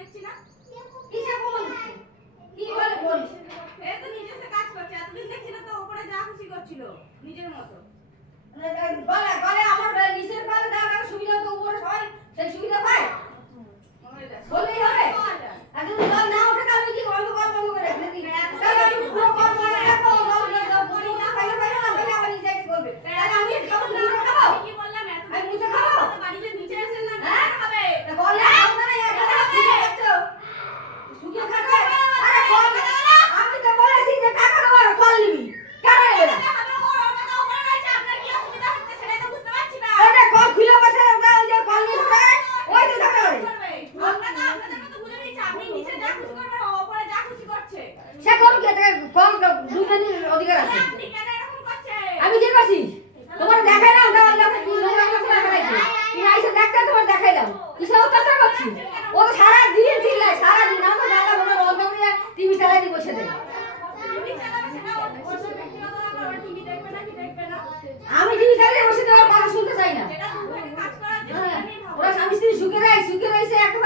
দেখছি না? কিসে প্রমাণ দিচ্ছে? কি বলে বলিস? এই তো নিজে সে কাজ করছে, এতদিন দেখছি না তো ওপরে যা খুশি করছিল নিজের মতো। গলে গলে আমার নিচের পালে দেওয়ার একটা সুবিধা তো উপরে সবাই সেই সুবিধা পায়। বললেই হবে। এখন জল না ওঠে তাহলে কি বন্ধ কর বন্ধ করে রেখে দিই। তাহলে আমি পুরো কর বন্ধ রাখবো, বলি না পাইলে পাইলে না পাইলে আবার নিজে করবে। তাহলে আমি খাবো মুড়ে খাবো। আমি কি বললাম আমি মুড়ে খাবো। বাড়িতে নিচে এসে না হ্যাঁ খাবে। বললে আমরা না এক কথা শুনে যাচ্ছো। সুখে থাকবে। আরে কল আমি তো বলেছি যে টাকা দেবো কল নিবি। কেন নেবে না? ওটা কল খুলে বসে ওটা ওই যে কল নিয়ে থাকে ওই তো থাকে সে কোন কে কম দুজনের অধিকার আছে আমি কি করছি তোমার দেখাই না ওটা ওই কি নোংরা করে ফেলাইছে তুমি আইসা দেখতে তোমার দেখাইলাম কিসে অত্যাচার করছি ও তো সারা দিন চিল্লায় সারা দিন আমরা জায়গা বলে বন্ধ করে টিভি চালাই দিয়ে বসে দেয় আমি টিভি চালিয়ে বসে দেওয়ার কথা শুনতে চাই না ওরা স্বামী স্ত্রী সুখে রয়েছে একটা